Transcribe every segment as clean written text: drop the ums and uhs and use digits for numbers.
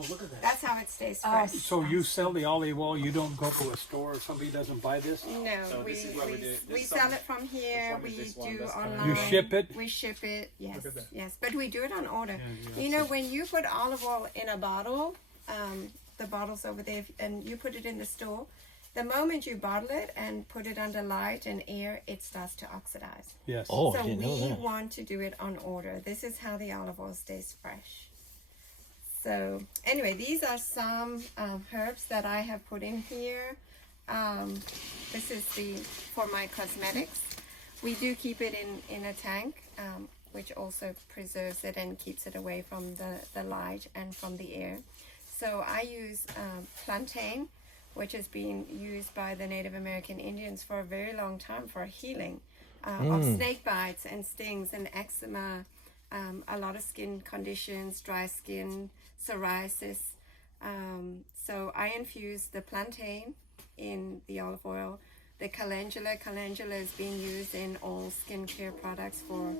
Oh, look at that. That's how it stays fresh. So you sell the olive oil, you don't go to a store, somebody doesn't buy this? No, So we, this is what we do. we This sell one- it from here. one is We this one, do this one. online. You ship it? We ship it. Yes, Look at that. yes. But we do it on order. Yeah, You know, when you put olive oil in a bottle, the bottle's over there, and you put it in the store. The moment you bottle it and put it under light and air, it starts to oxidize. Yes. Oh, So I didn't know we that. want to do it on order. This is how the olive oil stays fresh. So anyway, these are some herbs that I have put in here. This is for my cosmetics. We do keep it in a tank, which also preserves it and keeps it away from the light and from the air. So I use plantain, which has been used by the Native American Indians for a very long time for healing of snake bites and stings and eczema, a lot of skin conditions, dry skin, psoriasis. So I infuse the plantain in the olive oil. The calendula is being used in all skincare products for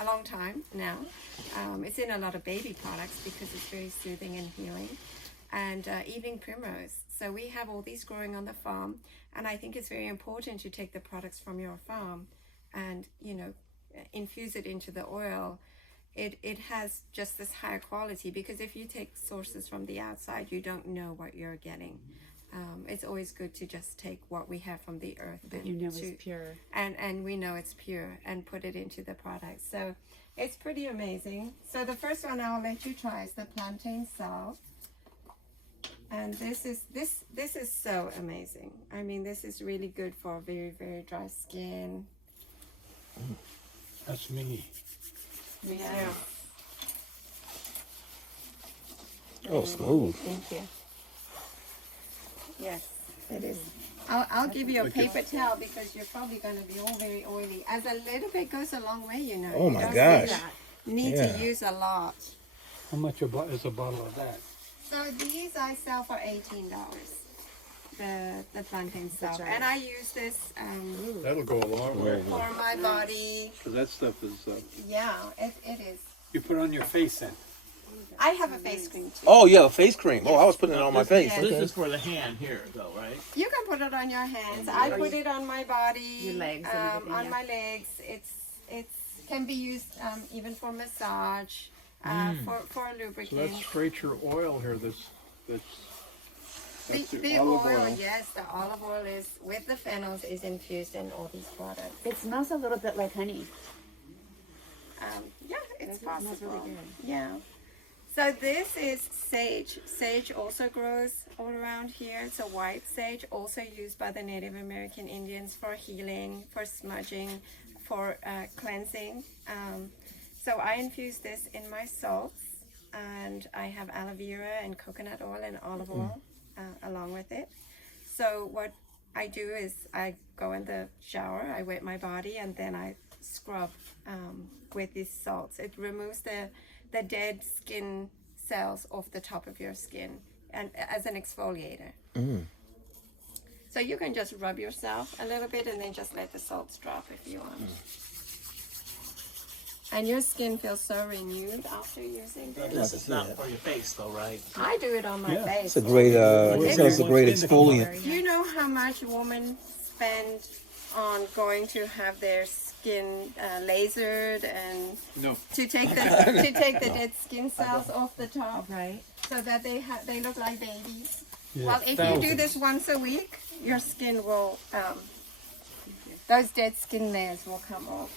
a long time now. It's in a lot of baby products because it's very soothing and healing. And evening primrose. So we have all these growing on the farm, and I think it's very important to take the products from your farm and, you know, infuse it into the oil. It has just this higher quality, because if you take sources from the outside, you don't know what you're getting. It's always good to just take what we have from the earth. But you know it's pure. And we know it's pure, and put it into the product. So it's pretty amazing. So the first one I'll let you try is the plantain salve. And this is so amazing. I mean, this is really good for very, very dry skin. That's me. Yeah. Oh, smooth. Thank you. Yes, it is. I'll give you a paper towel because you're probably going to be all very oily. As a little bit goes a long way, you know. Oh, You my don't gosh. Need Yeah. to use a lot. How much is a bottle of that? So these I sell for $18. The plantain salve, right. and I use this That'll go a long way. for my body. Because that stuff is, Yeah, it is. You put it on your face then? I have a face cream too. Oh, yeah, face cream. Oh, I was putting it on my face. Yeah. This Okay. is for the hand here, though, right? You can put it on your hands. I put it on my body, Your legs and everything, on yeah. my legs. It's can be used even for massage, for a so lubricant. that's straight your oil here. That's The olive oil, yes, the olive oil is with the phenols is infused in all these products. It smells a little bit like honey. Yeah, it's It smells possible. really good. Yeah. So this is sage. Sage also grows all around here. It's a white sage, also used by the Native American Indians for healing, for smudging, for cleansing. So I infuse this in my salts, and I have aloe vera and coconut oil and olive oil along with it. So what I do is I go in the shower, I wet my body, and then I scrub with these salts. It removes the dead skin cells off the top of your skin, and as an exfoliator. So you can just rub yourself a little bit and then just let the salts drop if you want. And your skin feels so renewed after using this. This is not for your face, though, right? I do it on my Yeah. face. It's a great, it's a great exfoliant. You know how much women spend on going to have their skin lasered and No. to take the dead skin cells off the top, Right. so that they look like babies. Yeah, Well, if you do thousands. this once a week, your skin will those dead skin layers will come off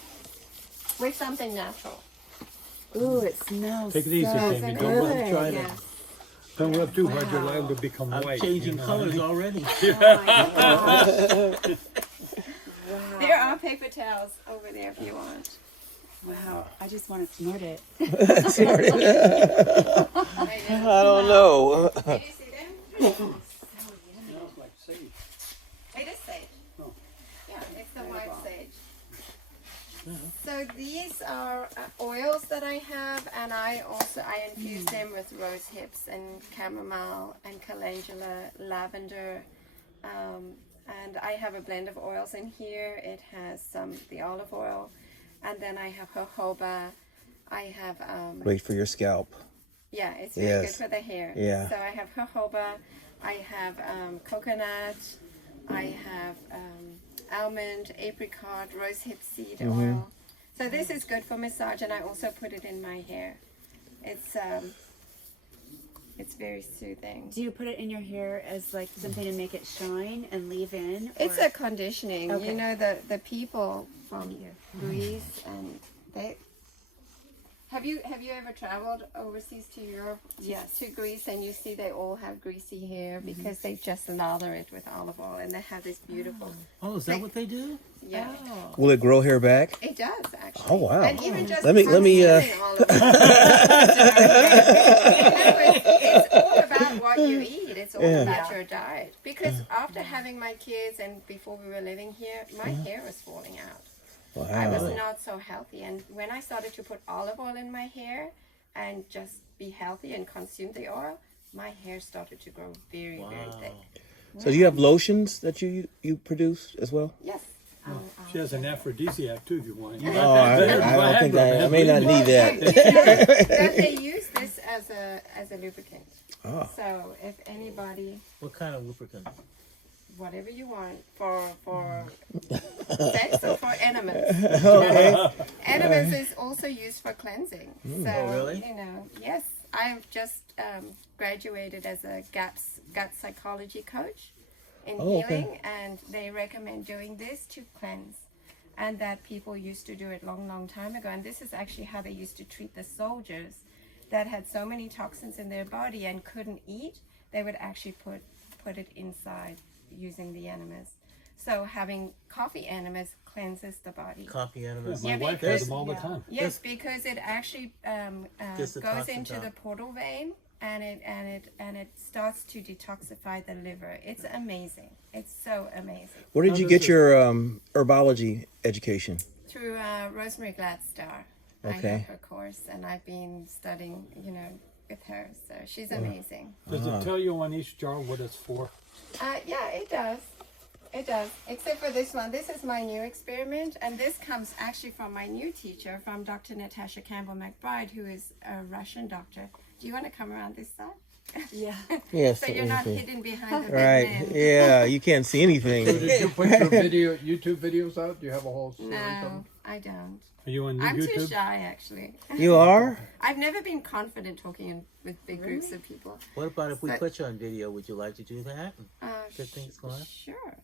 with something natural. Ooh, it smells Take it easy, so Jamie. good. Don't let it try Yeah. to. Don't rub too hard. You're liable to become I'm white. changing you know? colors already. There are paper towels over there if you want. Wow. I just want to snort it. Sorry. I don't know. Did you see them? Smells like sage. It is sage. Oh. Yeah, it's the white sage. So these are oils that I have, and I infuse them with rose hips and chamomile and calendula, lavender, and I have a blend of oils in here. It has the olive oil, and then I have jojoba. I have Great for your scalp. Yeah, it's very Yes. good for the hair. Yeah. So I have jojoba, I have coconut, I have almond, apricot, rosehip seed oil. So this is good for massage, and I also put it in my hair. It's very soothing. Do you put it in your hair as like something to make it shine and leave in? It's or- a conditioning. Okay. You know, the people from Greece and they. Have you ever traveled overseas to Europe? Yes. To Greece, and you see they all have greasy hair because they just lather it with olive oil, and they have this beautiful. Oh, is that what they do? Yeah, Will it grow hair back? it does actually. Oh, wow. And even just Let me- consuming olive oil. It's all about what you eat. It's all Yeah. about your diet. Because after having my kids and before we were living here, my hair was falling out. I was Wow. not so healthy, and when I started to put olive oil in my hair and just be healthy and consume the oil, my hair started to grow very, very thick. So do you have lotions that you produce as well? Yes. She has an aphrodisiac too, if you want. Oh, I don't think I may not need that. That they use this as a lubricant. Oh. So if anybody, What kind of lubricant? whatever you want for sex or for enemas. Enemas is also used for cleansing. So, Oh, really? you know, yes, I've just graduated as a gut psychology coach in Oh, okay. healing, and they recommend doing this to cleanse. And that people used to do it long time ago. And this is actually how they used to treat the soldiers that had so many toxins in their body and couldn't eat. They would actually put it inside using the enemas. So having coffee enemas cleanses the body. Coffee enemas. My Yeah, wife because- has them all the time. Yes, because it actually Gets the goes toxins into out. the portal vein and it starts to detoxify the liver. It's amazing. It's so amazing. Where did How you does get it- your herbology education? Through Rosemary Gladstar. I Okay. have her course, and I've been studying, with her. So she's amazing. Does it tell you on each jar what it's for? Yeah, it does. It does. Except for this one. This is my new experiment, and this comes actually from my new teacher, from Dr. Natasha Campbell McBride, who is a Russian doctor. Do you want to come around this side? Yeah. Yes. So you're not okay. hidden behind the big Right. man. Yeah, you can't see anything. Did you put your YouTube videos out? Do you have a whole series of No, them? I don't. Are you on I'm too YouTube? shy, actually. You are? I've never been confident talking with big groups of people. What about if we But- put you on video? Would you like to do that? Get things going? Sure.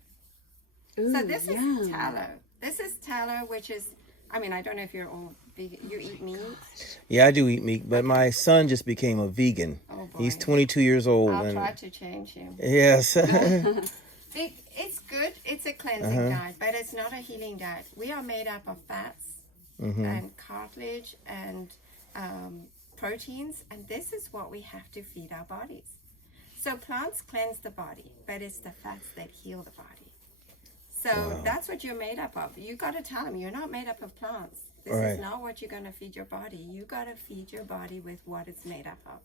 Ooh, So this yum. is tallow. This is tallow, which is, I don't know if you're all vegan. You eat meat? Yeah, I do eat meat, but my son just became a vegan. Oh, boy. He's 22 years old. I'll and try to change him. yes. It's good. It's a cleansing diet, but it's not a healing diet. We are made up of fats and cartilage and proteins, and this is what we have to feed our bodies. So plants cleanse the body, but it's the fats that heal the body. So that's what you're made up of. You got to tell them you're not made up of plants. This Right. is not what you're going to feed your body. You got to feed your body with what it's made up of.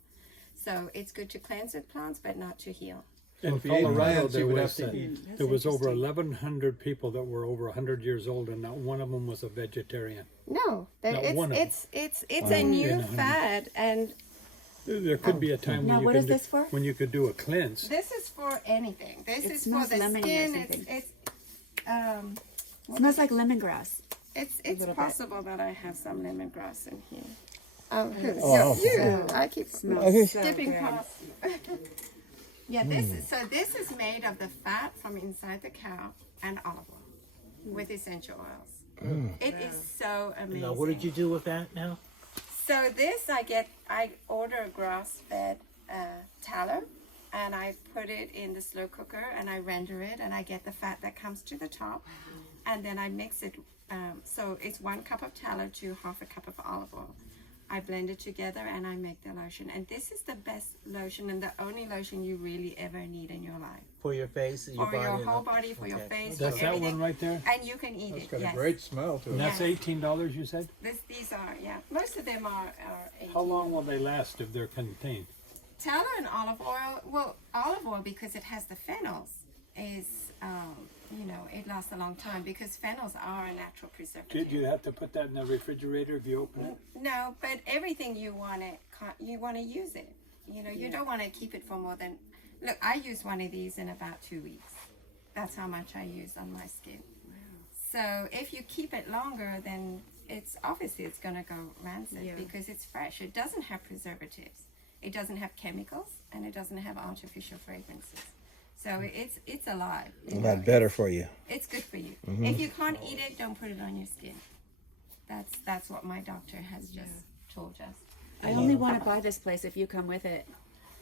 So it's good to cleanse with plants, but not to heal. In if you ate Colorado, plants, you there would was have to eat. there was over 1,100 people that were over 100 years old, and not one of them was a vegetarian. No, Not one of them. it's a new Yeah. fad, and There could be a time Now, when you what could is this for? when you could do a cleanse. this is for anything. This It is for smells the lemony or skin. something. It's Smells like lemongrass. it's little bit. possible that I have some lemongrass in here. Oh, Oh, I keep Smells so skipping good. past. Yeah, this is made of the fat from inside the cow and olive oil with essential oils. It is so amazing. Now, what did you do with that now? So this I order a grass-fed tallow, and I put it in the slow cooker, and I render it, and I get the fat that comes to the top, and then I mix it. So it's 1 cup of tallow to half a cup of olive oil. I blend it together, and I make the lotion. And this is the best lotion and the only lotion you really ever need in your life. For your face, your For body, your and whole all? body, for your Okay. face, That's for that everything. one right there. And you can eat It's it, got yes. a great smell to And it. that's $18, you said. These are, yeah. Most of them are 18. How long will they last if they're contained? Tallow and olive oil, well, olive oil, because it has the phenols, is it lasts a long time because phenols are a natural preservative. Do you have to put that in the refrigerator if you open it? No, but everything you want to use it. You don't want to keep it for more than. Look, I use one of these in about 2 weeks. That's how much I use on my skin. So if you keep it longer, then it's going to go rancid because it's fresh. It doesn't have preservatives. It doesn't have chemicals, and it doesn't have artificial fragrances. So it's alive. A lot better for you. It's good for you. If you can't eat it, don't put it on your skin. That's what my doctor has just told us. I only want to buy this place if you come with it.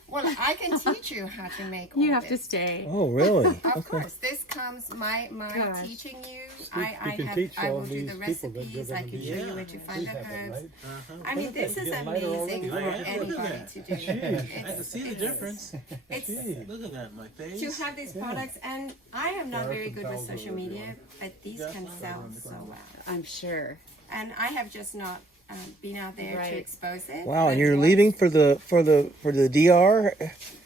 Well, I can teach you how to make all You have to this. stay. Oh, really? Of course, this comes my Gosh. teaching you. You can teach I all will do these the people that recipes. you're I gonna can be- show you Yeah. where to find the have it, herbs. right? I mean, this is Get lighter amazing already? for I am. Look at anybody that. to do. I can see the difference. It's Look at that, my face. to have these products, and I am not very good with Dark social and media, but these can sell so well. I'm sure. And I have just not been out there to Right. expose it. Wow, but and you're once- leaving for the DR?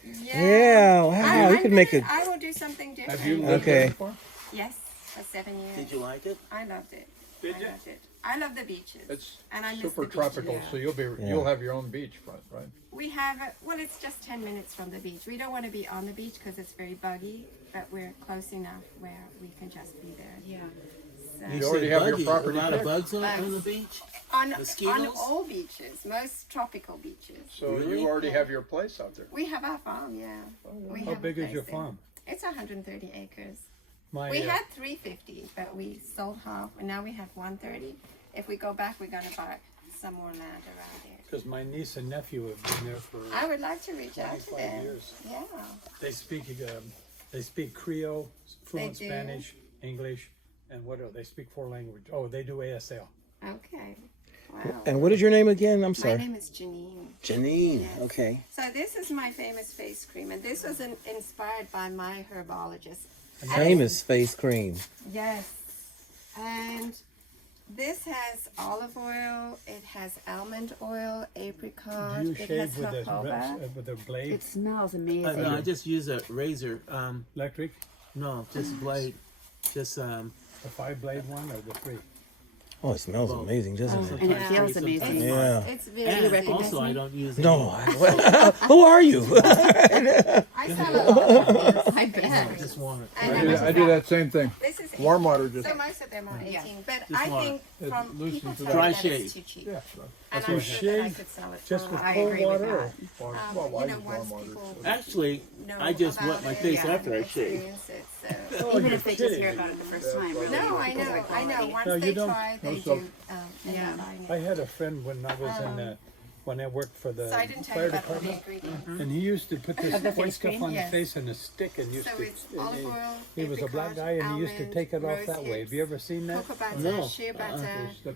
Yeah, wow, you could make a. I will do something different. Have you lived Okay. there before? Yes, for 7 years. Did you like it? I loved it. Did I you? loved it. I love the beaches. It's and I miss super the beaches. tropical, so you'll have your own beachfront, right? We have, it's just 10 minutes from the beach. We don't want to be on the beach because it's very buggy, but we're close enough where we can just be there. Yeah. So, You already said have your buggy. property A lot of there? bugs on Bugs. the beach? on Mosquitoes? all beaches, most tropical beaches. So Really? you already have your place out there. We have our farm, yeah. We How have a big is place your there. farm? It's 130 acres. My, We had 350, but we sold half, and now we have 130. If we go back, we're going to buy some more land around here. because my niece and nephew have been there for. I would like to reach out to 25 them. years. Yeah. They speak Creole, fluent do? Spanish, English, and what else? They speak 4 languages. Oh, they do ASL. Okay. Wow. And what is your name again? I'm My sorry. name is Janine. Janine. Yes. Okay. So this is my famous face cream, and this was inspired by my herbologist. Famous face cream. Yes. And this has olive oil, it has almond oil, apricot, Do you it shave has jojoba. with a blade, It smells amazing. No, I just use a razor. electric, No, just blade. Just the 5-blade one or the 3? Oh, it smells amazing, doesn't it? And it feels amazing. Yeah. It's very and recognize also me? I don't use No. Who are you? I sell a lot. I bet. I just want it. And I do that same thing. This is Warm water just. So most of them are 18, but Just I water. think It from loosens people it tell up. me Dry that shave. it's too cheap. Yeah, And So I'm you sure that I shave could sell it just for. with I cold agree with water? that. Or, You well, I know, use once warm water. people Actually, know I just about wet my it, face yeah, after I shave. experience it, so. Oh, Even you're if they just hear kidding. about it the first time. Really. No, I because of know, the I know. quality. Once No, you they don't- try, they no do soap. end Yeah. up buying I it. had a friend when I was when I worked for the So I didn't tell you fire about all the department, ingredients. and he used to put this Of the white face stuff cream? on Yes. his face and a stick, and used So to. it's olive oil, He was a black apricot, guy, and he used to almond, take it off rose that way. Have you hips, ever seen that? Cocoa butter, No. shea butter. Step,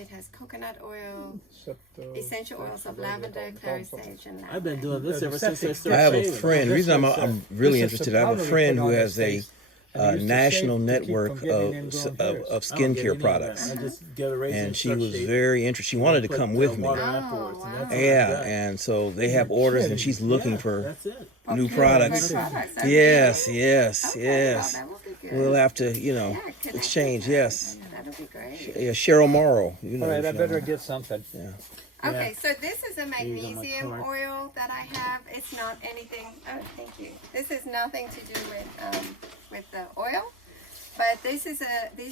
It has coconut oil, step, essential oils of lavender, clary sage, and I've been doing this The ever since I septic- started I have a shaving. friend. The reason This was, I'm really this is interested, I have powder a they friend put who on has his a face, and he used to national shave to keep network from getting of ingrown hairs. I don't get skincare any of products. that. I just get a razor And she start was shaving. very interested. She wanted to Put, come with me. water Oh, afterwards, and that's wow. what Yeah, I've done. and so they have orders, and she's looking Yeah, for That's it. new Good products. okay. Yes, yes, Okay, yes. well, that will be good. We'll have to, Yeah, connect exchange. with her. Yes. That'll be great. Yeah, Cheryl Morrow. You know. All right, I if you better know. get something. Okay, so this is a you go, my magnesium card. oil that I have. It's not anything. Oh, thank you. This is nothing to do with the oil, but these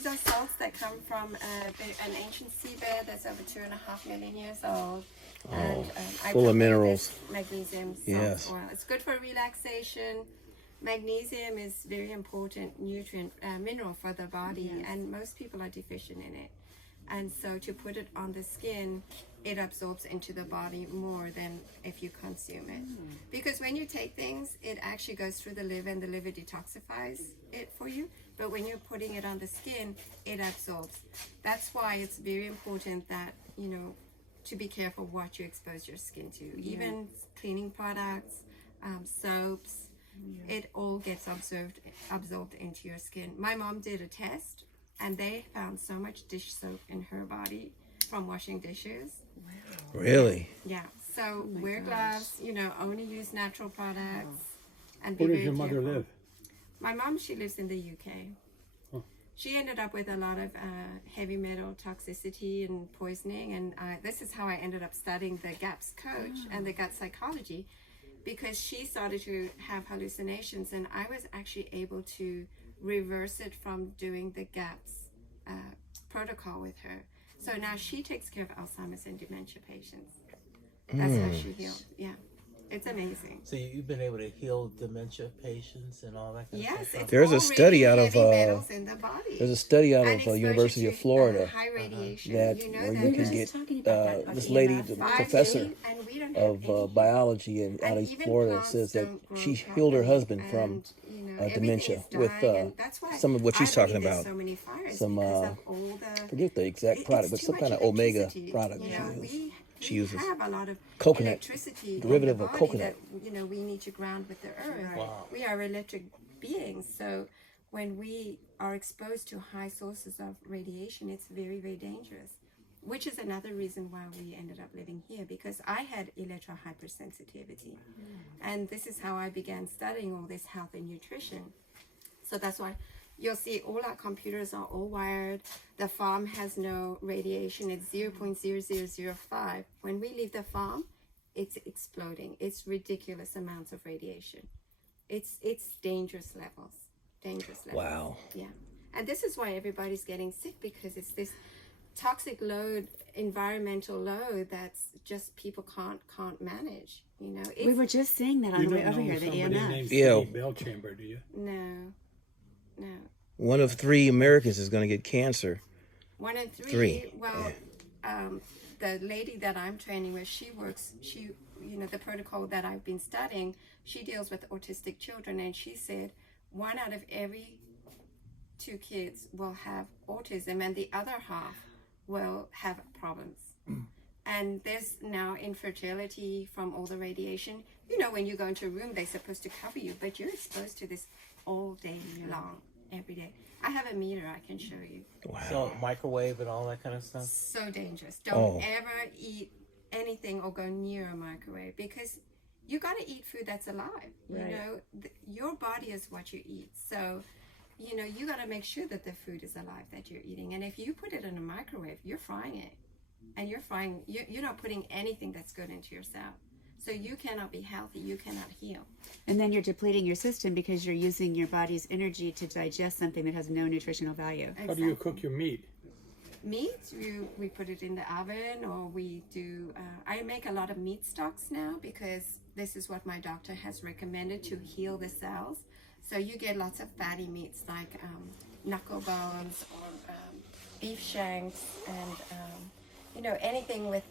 are salts that come from an ancient seabed that's over 2.5 million years old. And, I full of prepared minerals. this Magnesium salt Yes. oil. It's good for relaxation. Magnesium is very important nutrient mineral for the body, and most people are deficient in it. And so to put it on the skin, it absorbs into the body more than if you consume it. Because when you take things, it actually goes through the liver, and the liver detoxifies it for you. But when you're putting it on the skin, it absorbs. That's why it's very important that, to be careful what you expose your skin to. Even cleaning products, soaps, it all gets absorbed into your skin. My mom did a test, and they found so much dish soap in her body from washing dishes. Really? Yeah. So wear gloves, only use natural products. And be Where does very your mother careful. live? My mom, she lives in the UK. She ended up with a lot of heavy metal toxicity and poisoning, and this is how I ended up studying the GAPS coach and the gut psychology, because she started to have hallucinations, and I was actually able to reverse it from doing the GAPS protocol with her. So now she takes care of Alzheimer's and dementia patients. That's how she healed. Yeah. It's amazing. So you've been able to heal dementia patients and all that kind of Yes, stuff? it's There's a study out of, heavy metals in the body. There's a study out And of exposure University to, of Florida high radiation. that You know where that you can there's get talking about that this on lady, EMF. the 5G, professor and we don't have any. of biology out And of even Florida, plants says that don't grow she healed her properly, husband from and, you know, everything dementia is with dying, and that's why some of what she's I believe talking there's about. so many fires Some, because of all the, Forget the exact product, but it's some too kind much of omega electricity. product You know, she we uses. have a lot of Coconut, electricity derivative in the of body coconut. that, you know, we need to ground with the earth. Wow. We are electric beings, so when we are exposed to high sources of radiation, it's very, very dangerous, which is another reason why we ended up living here, because I had electrohypersensitivity. And this is how I began studying all this health and nutrition. So that's why you'll see all our computers are all wired. The farm has no radiation. It's 0.0005. When we leave the farm, it's exploding. It's ridiculous amounts of radiation. It's dangerous levels. Dangerous levels. Wow. Yeah. And this is why everybody's getting sick, because it's this toxic load, environmental load that's just people can't manage. You know, We were just saying that on You the way don't over know here, the somebody EMF. named Yeah. Sidney Bellchamber, do you? no. One of 3 Americans is going to get cancer. 1 in 3. 3. Well, the lady that I'm training with, she, you know, the protocol that I've been studying, she deals with autistic children, and she said 1 out of every 2 kids will have autism, and the other half will have problems. And there's now infertility from all the radiation. You know, when you go into a room, they're supposed to cover you, but you're exposed to this all day long, every day. I have a meter I can show you. Wow. So microwave and all that kind of stuff? So dangerous. Don't ever eat anything or go near a microwave, because you got to eat food that's alive. You Right. know, your body is what you eat. So, you know, you got to make sure that the food is alive that you're eating. And if you put it in a microwave, you're frying it. And you're not putting anything that's good into yourself. So you cannot be healthy. You cannot heal. And then you're depleting your system because you're using your body's energy to digest something that has no nutritional value. How do you cook your meat? Meat, we put it in the oven, or we do, I make a lot of meat stocks now, because this is what my doctor has recommended to heal the cells. So you get lots of fatty meats like knuckle bones or beef shanks, and you know, anything with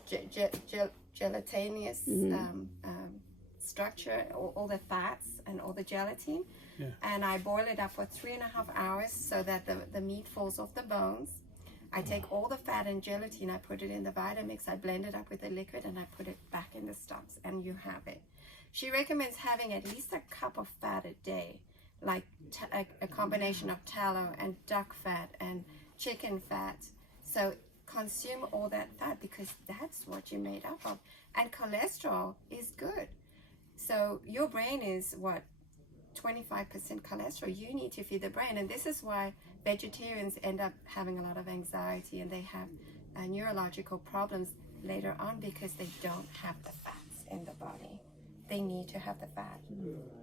gelatinous structure, all the fats and all the gelatin. Yeah. And I boil it up for 3.5 hours so that the meat falls off the bones. I take all the fat and gelatin, I put it in the Vitamix, I blend it up with the liquid, and I put it back in the stocks, and you have it. She recommends having at least a cup of fat a day, like a combination of tallow and duck fat and chicken fat. So consume all that fat, because that's what you're made up of. And cholesterol is good. So your brain is 25% cholesterol. You need to feed the brain, and this is why vegetarians end up having a lot of anxiety, and they have neurological problems later on, because they don't have the fats in the body. They need to have the fat.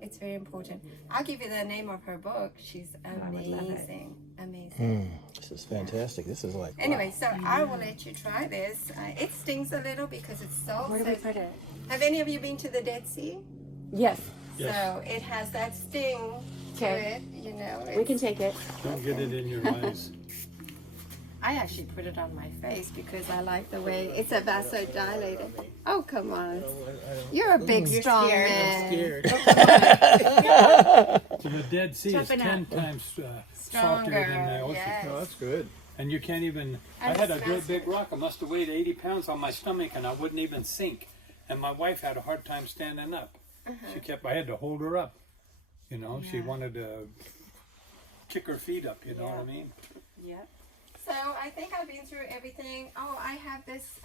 It's very important. I'll give you the name of her book. She's amazing. Amazing. This is fantastic. This is like, Anyway, so I will let you try this. It stings a little because it's salt. Where do we put it? Have any of you been to the Dead Sea? Yes. Yes. So it has that sting to Okay. it, you know. We can take it. Don't get it in your eyes. I actually put it on my face because I like the way it's a vasodilator. Oh, come on. You're a big, strong scared. man. Scared. So the Dead Sea is Chopping 10 up. times saltier Stronger. than the ocean. Yes. Oh, that's good. And you can't even, I And had it a smells big good. rock, I must have weighed 80 pounds on my stomach, and I wouldn't even sink. And my wife had a hard time standing up. I had to hold her up. You know, she wanted to kick her feet up, you know what I mean? Yep. So I think I've been through everything. Oh, I have this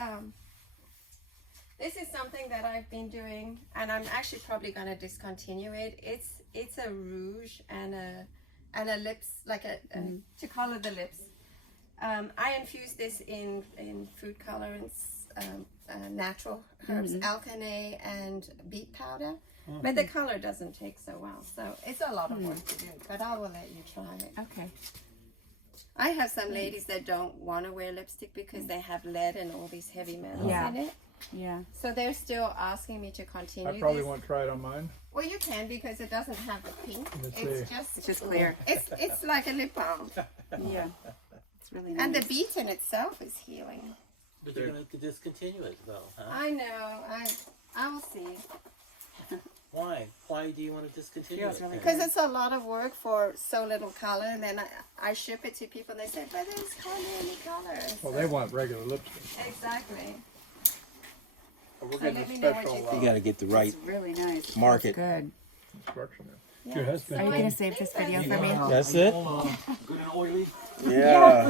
This is something that I've been doing, and I'm actually probably gonna discontinue it. It's a rouge and a lips, like to color the lips. I infuse this in food colorants, natural herbs, alkanay and beet powder, but the color doesn't take so well. So it's a lot of work to do, but I will let you try it. Okay. I have some ladies that don't want to wear lipstick because they have lead and all these heavy metals in it. Yeah. So they're still asking me to continue I probably this. won't try it on mine. Well, you can because it doesn't have the pink. Let's It's see. just It's clear. It's like a lip balm, Yeah. It's really nice. and the beet in itself is healing. But you're gonna discontinue it though, huh? I know. I will see. Why? Why do you want to discontinue Feels it? really then? Because it's a lot of work for so little color, and then I ship it to people, and they say, but there's hardly any color. Well, So- they want regular lipstick. Exactly. We're So getting let a me know what special you think. You got to get the right It's really nice. market. Good. instruction there. Your husband Are you told gonna save this video for me? That's it? Good and oily. Yeah.